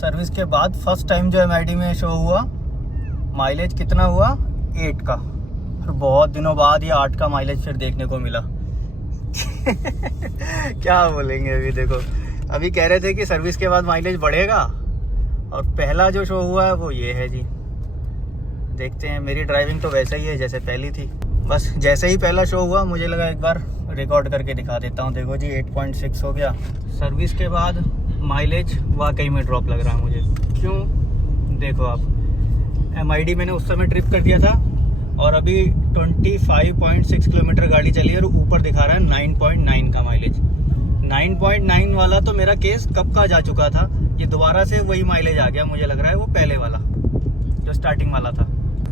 Service के बाद first time जो MID में शो हुआ माइलेज कितना हुआ 8 का, और बहुत दिनों बाद ये 8 का माइलेज फिर देखने को मिला। क्या बोलेंगे अभी देखो, अभी कह रहे थे कि सर्विस के बाद माइलेज बढ़ेगा और पहला जो शो हुआ है वो ये है जी। देखते हैं, मेरी ड्राइविंग तो वैसे ही है जैसे पहली थी, बस जैसे ही पहला शो हुआ मुझे लगा एक बार रिकॉर्ड करके दिखा देता हूँ। देखो जी 8.6 हो गया। सर्विस के बाद माइलेज वाकई में ड्रॉप लग रहा है मुझे। क्यों? देखो आप, MID मैंने उस समय ट्रिप कर दिया था और अभी 25.6 किलोमीटर गाड़ी चली है और ऊपर दिखा रहा है 9.9 का माइलेज। 9.9 वाला तो मेरा केस कब का जा चुका था, ये दोबारा से वही माइलेज आ गया मुझे लग रहा है, वो पहले वाला जो स्टार्टिंग वाला था।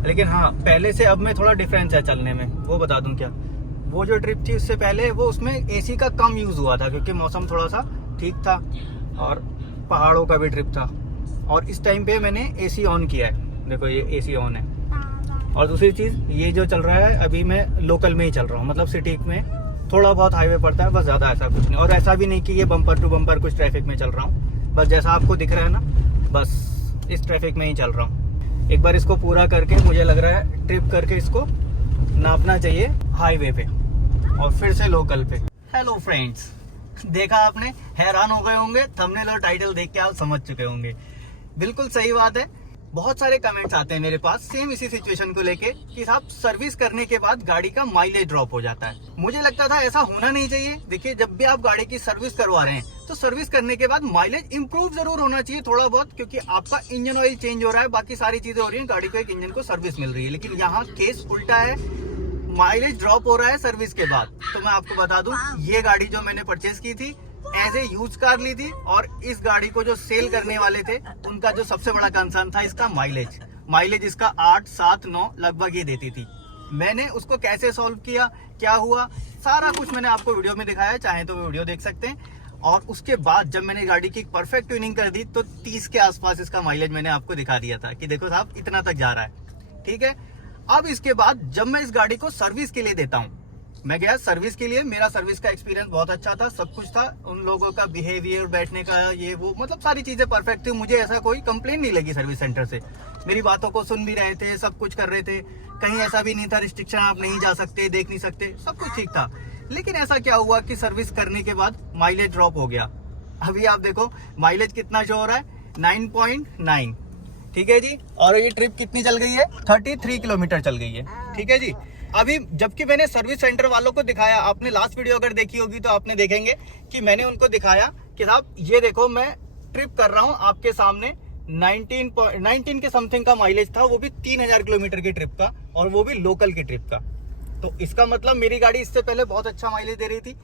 लेकिन हाँ, पहले से अब में थोड़ा डिफरेंस है चलने में, वो बता दूं क्या। वो जो ट्रिप थी उससे पहले वो उसमें AC का कम यूज़ हुआ था क्योंकि मौसम थोड़ा सा ठीक था और पहाड़ों का भी ट्रिप था, और इस टाइम पे मैंने AC ऑन किया है। देखो ये AC ऑन है। और दूसरी चीज़, ये जो चल रहा है अभी मैं लोकल में ही चल रहा हूँ, मतलब सिटी में थोड़ा बहुत हाईवे पड़ता है, बस ज़्यादा ऐसा कुछ नहीं। और ऐसा भी नहीं कि ये बम्पर टू बम्पर कुछ ट्रैफिक में चल रहा हूँ, बस जैसा आपको दिख रहा है ना, बस इस ट्रैफिक में ही चल रहा हूँ। एक बार इसको पूरा करके मुझे लग रहा है ट्रिप करके इसको नापना चाहिए हाईवे पे और फिर से लोकल पे। हेलो फ्रेंड्स, देखा आपने, हैरान हो गए होंगे, थंबनेल और टाइटल देख के आप समझ चुके होंगे। बिल्कुल सही बात है। बहुत सारे कमेंट्स आते हैं मेरे पास सेम इसी सिचुएशन को लेके कि साहब सर्विस करने के बाद गाड़ी का माइलेज ड्रॉप हो जाता है। मुझे लगता था ऐसा होना नहीं चाहिए। देखिए, जब भी आप गाड़ी की सर्विस करवा रहे हैं तो सर्विस करने के बाद माइलेज इंप्रूव जरूर होना चाहिए थोड़ा बहुत, क्योंकि आपका इंजन ऑयल चेंज हो रहा है, बाकी सारी चीजें हो रही हैं, गाड़ी को एक इंजन को सर्विस मिल रही है। लेकिन यहाँ केस उल्टा है, माइलेज ड्रॉप हो रहा है सर्विस के बाद। तो मैं आपको बता दूं, ये गाड़ी जो मैंने परचेज की थी एज ए यूज कार ली थी, और इस गाड़ी को जो सेल करने वाले थे उनका जो सबसे बड़ा कंसर्न था इसका माइलेज इसका 8, 7, 9 लगभग ही देती थी। मैंने उसको कैसे सॉल्व किया, क्या हुआ, सारा कुछ मैंने आपको वीडियो में दिखाया, चाहे तो वीडियो देख सकते हैं। और उसके बाद जब मैंने गाड़ी की परफेक्ट ट्यूनिंग कर दी तो 30 के आसपास इसका माइलेज मैंने आपको दिखा दिया था कि देखो साहब इतना तक जा रहा है। ठीक है, अब इसके बाद जब मैं इस गाड़ी को सर्विस के लिए देता हूँ, मैं गया सर्विस के लिए, मेरा सर्विस का एक्सपीरियंस बहुत अच्छा था, सब कुछ था, उन लोगों का बिहेवियर, बैठने का ये वो, मतलब सारी चीजें परफेक्ट थी। मुझे ऐसा कोई कंप्लेन नहीं लगी सर्विस सेंटर से। मेरी बातों को सुन भी रहे थे, सब कुछ कर रहे थे, कहीं ऐसा भी नहीं था रिस्ट्रिक्शन आप नहीं जा सकते, देख नहीं सकते, सब कुछ ठीक था। लेकिन ऐसा क्या हुआ कि सर्विस करने के बाद माइलेज ड्रॉप हो गया। अभी आप देखो माइलेज कितना शो हो रहा है, 9.9। ठीक है जी, और ये ट्रिप कितनी चल गई है, 33 किलोमीटर चल गई है। ठीक है जी। अभी जबकि मैंने सर्विस सेंटर वालों को दिखाया, आपने लास्ट वीडियो अगर देखी होगी तो आपने देखेंगे कि मैंने उनको दिखाया कि साहब ये देखो मैं ट्रिप कर रहा हूं आपके सामने, 19 के समथिंग का माइलेज था, वो भी 3000 किलोमीटर की ट्रिप का, और वो भी लोकल की ट्रिप का। तो इसका मतलब मेरी गाड़ी इससे पहले बहुत अच्छा माइलेज दे रही थी,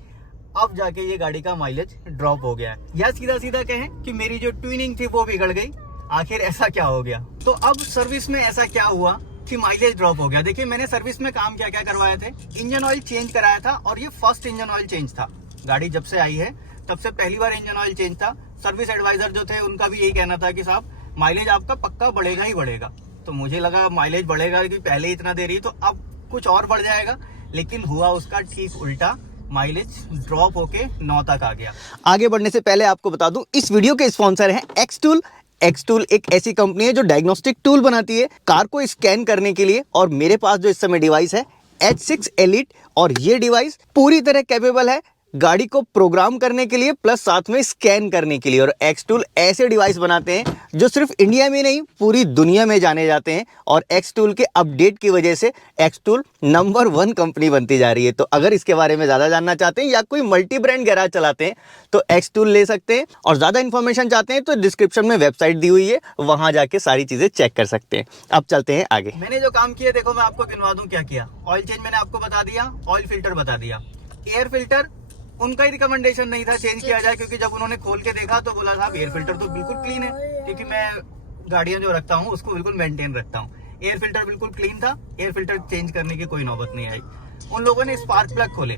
अब जाके ये गाड़ी का माइलेज ड्रॉप हो गया है। या सीधा सीधा कहें कि मेरी जो ट्यूनिंग थी वो बिगड़ गई। आखिर ऐसा क्या हो गया? तो अब सर्विस में ऐसा क्या हुआ कि माइलेज ड्रॉप हो गया? देखिए, मैंने सर्विस में काम क्या क्या करवाए थे। इंजन ऑयल चेंज कराया था, और ये फर्स्ट इंजन ऑयल चेंज था। गाड़ी जब से आई है तब से पहली बार इंजन ऑयल चेंज था। सर्विस एडवाइजर जो थे उनका भी यही कहना था कि साहब माइलेज आपका पक्का बढ़ेगा ही बढ़ेगा। तो मुझे लगा माइलेज बढ़ेगा क्योंकि पहले इतना दे रही, तो अब कुछ और बढ़ जाएगा। लेकिन हुआ उसका ठीक उल्टा, माइलेज ड्रॉप होके 9 तक आ गया। आगे बढ़ने से पहले आपको बता दूं, इस वीडियो के स्पॉन्सर हैं एक्सटूल। एक्सटूल एक ऐसी कंपनी है जो डायग्नोस्टिक टूल बनाती है कार को स्कैन करने के लिए। और मेरे पास जो इस समय डिवाइस है H6 Elite, और ये डिवाइस पूरी तरह कैपेबल है गाड़ी को प्रोग्राम करने के लिए प्लस साथ में स्कैन करने के लिए। और एक्सटूल ऐसे डिवाइस बनाते हैं जो सिर्फ इंडिया में नहीं पूरी दुनिया में जाने जाते हैं, और एक्सटूल के अपडेट की वजह से एक्सटूल नंबर 1 कंपनी बनती जा रही है। तो अगर इसके बारे में ज़्यादा जानना चाहते हैं या कोई मल्टी ब्रांड गैराज चलाते हैं तो एक्सटूल ले सकते हैं, और ज़्यादा इन्फॉर्मेशन चाहते हैं तो डिस्क्रिप्शन में वेबसाइट दी हुई है, वहाँ जाके सारी चीज़ें चेक कर सकते हैं। अब चलते हैं आगे। मैंने जो काम किया देखो मैं आपको गिनवा दूं क्या किया। ऑयल चेंज मैंने आपको बता दिया, ऑयल फिल्टर बता दिया, एयर फिल्टर उनका ही रिकमेंडेशन नहीं था चेंज किया जाए, क्योंकि जब उन्होंने खोल के देखा तो बोला साहब एयर फिल्टर तो बिल्कुल क्लीन है, क्योंकि मैं गाड़ियां जो रखता हूँ उसको बिल्कुल मेंटेन रखता हूँ। एयर फिल्टर बिल्कुल क्लीन था, एयर फिल्टर चेंज करने की कोई नौबत नहीं आई। उन लोगों ने स्पार्क प्लग खोले।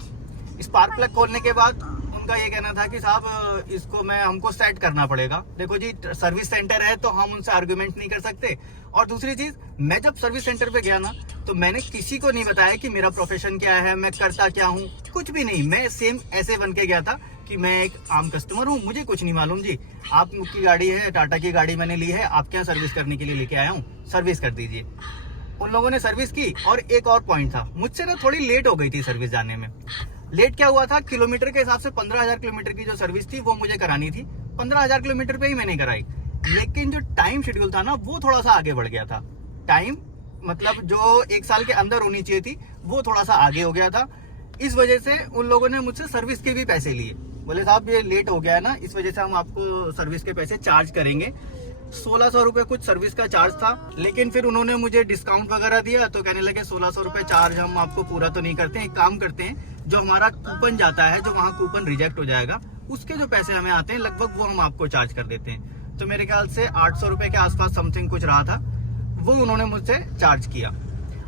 स्पार्क प्लग खोलने के बाद उनका ये कहना था कि साहब इसको हमको सेट करना पड़ेगा। देखो जी, सर्विस सेंटर है तो हम उनसे आर्गुमेंट नहीं कर सकते। और दूसरी चीज, मैं जब सर्विस सेंटर पे गया ना तो मैंने किसी को नहीं बताया कि मेरा प्रोफेशन क्या है, मैं करता क्या हूँ, कुछ भी नहीं। मैं सेम ऐसे बन के गया था कि मैं एक आम कस्टमर हूँ, मुझे कुछ नहीं मालूम जी, आपकी गाड़ी है, टाटा की गाड़ी मैंने ली है, आपके यहाँ सर्विस करने के लिए लेके आया हूँ, सर्विस कर दीजिए। उन लोगों ने सर्विस की। और एक और पॉइंट था, मुझसे ना थोड़ी लेट हो गई थी सर्विस जाने में। लेट क्या हुआ था, किलोमीटर के हिसाब से 15,000 किलोमीटर की जो सर्विस थी वो मुझे करानी थी, 15,000 किलोमीटर पे ही मैंने कराई। लेकिन जो टाइम शेड्यूल था ना वो थोड़ा सा आगे बढ़ गया था। टाइम मतलब जो 1 साल के अंदर होनी चाहिए थी वो थोड़ा सा आगे हो गया था। इस वजह से उन लोगों ने मुझसे सर्विस के भी पैसे लिए। बोले साहब ये लेट हो गया है ना, इस वजह से हम आपको सर्विस के पैसे चार्ज करेंगे। 1600 रुपए कुछ सर्विस का चार्ज था। लेकिन फिर उन्होंने मुझे डिस्काउंट वगैरह दिया तो कहने लगे 1600 रुपए चार्ज हम आपको पूरा तो नहीं करते हैं, एक काम करते हैं, जो हमारा कूपन जाता है, जो वहाँ कूपन रिजेक्ट हो जाएगा उसके जो पैसे हमें आते हैं लगभग वो हम आपको चार्ज कर देते हैं। तो मेरे ख्याल से 800 रुपए के आसपास समथिंग कुछ रहा था, वो उन्होंने मुझसे चार्ज किया।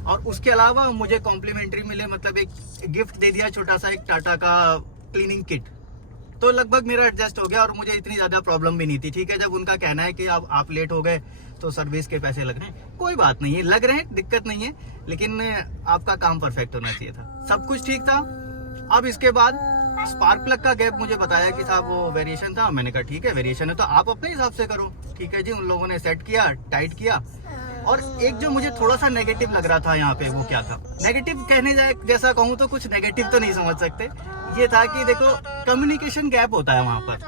और उसके अलावा मुझे कॉम्प्लीमेंट्री मिले, मतलब एक गिफ्ट दे दिया छोटा सा, एक टाटा का क्लीनिंग किट। तो लगभग मेरा एडजस्ट हो गया और मुझे इतनी ज्यादा प्रॉब्लम भी नहीं थी। ठीक है, जब उनका कहना है कि अब आप लेट हो गए तो सर्विस के पैसे लग रहे हैं, कोई बात नहीं है, लग रहे हैं, दिक्कत नहीं है, लेकिन आपका काम परफेक्ट होना चाहिए था। सब कुछ ठीक था। अब इसके बाद स्पार्क प्लग का गैप मुझे बताया कि साहब वो वेरिएशन था। मैंने कहा ठीक है, वेरिएशन है तो आप अपने हिसाब से करो। ठीक है जी, उन लोगों ने सेट किया, टाइट किया। और एक जो मुझे थोड़ा सा नेगेटिव लग रहा था यहाँ पे, वो क्या था, नेगेटिव कहने जाए जैसा कहूँ तो कुछ नेगेटिव तो नहीं समझ सकते। ये था कि देखो कम्युनिकेशन गैप होता है वहां पर।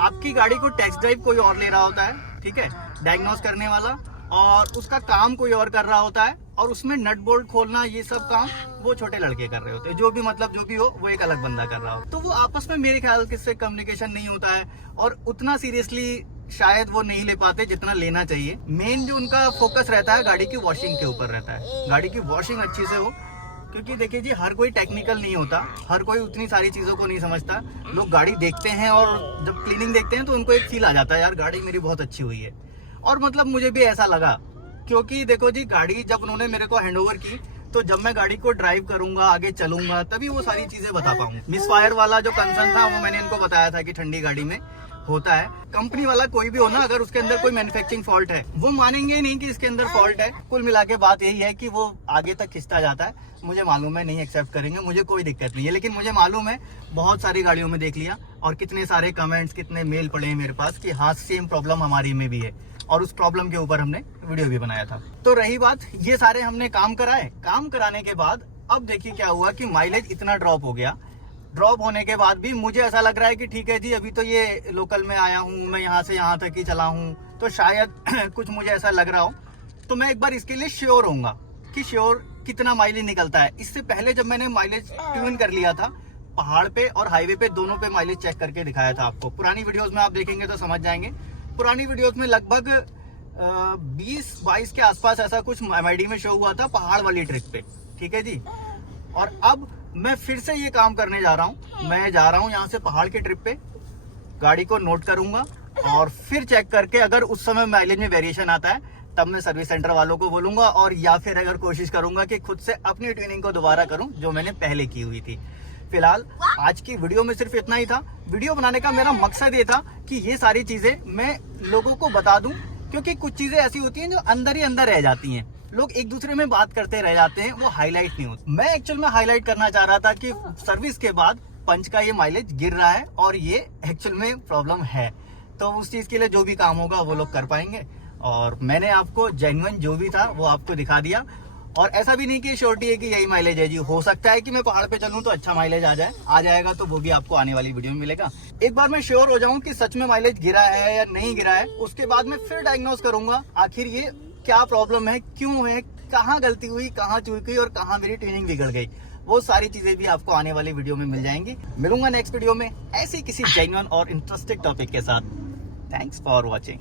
आपकी गाड़ी को टेस्ट ड्राइव कोई और ले रहा होता है, ठीक है, डायग्नोस करने वाला, और उसका काम कोई और कर रहा होता है, और उसमें नट बोल्ट खोलना ये सब काम वो छोटे लड़के कर रहे होते हैं। जो भी मतलब जो भी हो वो एक अलग बंदा कर रहा हो। तो वो आपस में मेरे ख्याल से कम्युनिकेशन नहीं होता है और उतना सीरियसली शायद वो नहीं ले पाते जितना लेना चाहिए। मेन जो उनका फोकस रहता है गाड़ी की वॉशिंग के ऊपर रहता है, गाड़ी की वॉशिंग अच्छी से हो। क्योंकि देखिए जी, हर कोई टेक्निकल नहीं होता, हर कोई उतनी सारी चीजों को नहीं समझता। लोग गाड़ी देखते हैं और जब क्लीनिंग देखते हैं तो उनको एक फील आ जाता है, यार गाड़ी मेरी बहुत अच्छी हुई है। और मतलब मुझे भी ऐसा लगा, क्योंकि देखो जी, गाड़ी जब उन्होंने मेरे को हैंडओवर की तो जब मैं गाड़ी को ड्राइव करूंगा, आगे चलूंगा, तभी वो सारी चीजें बता पाऊंगा। मिसफायर वाला जो कंसर्न था वो मैंने इनको बताया था कि ठंडी गाड़ी में होता है। कंपनी वाला कोई भी हो ना, अगर उसके अंदर कोई मैन्युफैक्चरिंग फॉल्ट है वो मानेंगे नहीं कि इसके अंदर फॉल्ट है। कुल मिला के बात यही है कि वो आगे तक खिंचता जाता है। मुझे मालूम है नहीं एक्सेप्ट करेंगे, मुझे कोई दिक्कत नहीं है, लेकिन मुझे मालूम है, बहुत सारी गाड़ियों में देख लिया और कितने सारे कमेंट्स, कितने मेल पड़े हैं मेरे पास कि हाँ सेम प्रॉब्लम हमारी में भी है, और उस प्रॉब्लम के ऊपर हमने वीडियो भी बनाया था। तो रही बात, ये सारे हमने काम कराए। काम कराने के बाद अब देखिए क्या हुआ कि माइलेज इतना ड्रॉप हो गया। ड्रॉप होने के बाद भी मुझे ऐसा लग रहा है कि ठीक है जी, अभी तो ये लोकल में आया हूँ, मैं यहाँ से यहाँ तक ही चला हूँ, तो शायद कुछ मुझे ऐसा लग रहा हो। तो मैं एक बार इसके लिए श्योर होऊंगा कि श्योर कितना माइलेज निकलता है। इससे पहले जब मैंने माइलेज ट्यून कर लिया था, पहाड़ पे और हाईवे पे दोनों पे माइलेज चेक करके दिखाया था आपको। पुरानी वीडियोस में आप देखेंगे तो समझ जाएंगे। पुरानी वीडियोस में लगभग 20-22 के आसपास ऐसा कुछ MID में शो हुआ था पहाड़ वाली ट्रिप पे। ठीक है जी, और अब मैं फिर से ये काम करने जा रहा हूँ। मैं जा रहा हूँ यहाँ से पहाड़ की ट्रिप पे, गाड़ी को नोट करूंगा और फिर चेक करके अगर उस समय माइलेज में वेरिएशन आता है तब मैं सर्विस सेंटर वालों को बोलूंगा, और या फिर अगर कोशिश करूंगा कि खुद से अपनी ट्यूनिंग को दोबारा करूं जो मैंने पहले की हुई थी। फिलहाल आज की वीडियो में सिर्फ इतना ही था। वीडियो बनाने का मेरा मकसद ये था कि ये सारी चीजें मैं लोगों को बता दूं, क्योंकि कुछ चीजें ऐसी होती हैं जो अंदर ही अंदर रह जाती हैं। लोग एक दूसरे में बात करते रह जाते हैं, वो हाईलाइट नहीं होती। मैं एक्चुअल में हाईलाइट करना चाह रहा था कि सर्विस के बाद पंच का ये माइलेज गिर रहा है और ये एक्चुअल में प्रॉब्लम है। तो उस चीज के लिए जो भी काम होगा वो लोग कर पाएंगे, और मैंने आपको जेन्युइन जो भी था वो आपको दिखा दिया। और ऐसा भी नहीं कि श्योरिटी है कि यही माइलेज है जी, हो सकता है कि मैं पहाड़ पे चलूं तो अच्छा माइलेज आ जाएगा, तो वो भी आपको आने वाली वीडियो में मिलेगा। एक बार मैं श्योर हो जाऊं कि सच में माइलेज गिरा है या नहीं गिरा है, उसके बाद मैं फिर डायग्नोस करूंगा आखिर ये क्या प्रॉब्लम है, क्यों है, कहाँ गलती हुई, कहाँ चूक हुई और कहाँ मेरी ट्यूनिंग बिगड़ गई। वो सारी चीजें भी आपको आने वाली वीडियो में मिल जाएंगी। मिलूंगा नेक्स्ट वीडियो में ऐसी किसी जेन्युइन और इंटरेस्टिंग टॉपिक के साथ। Thanks for watching.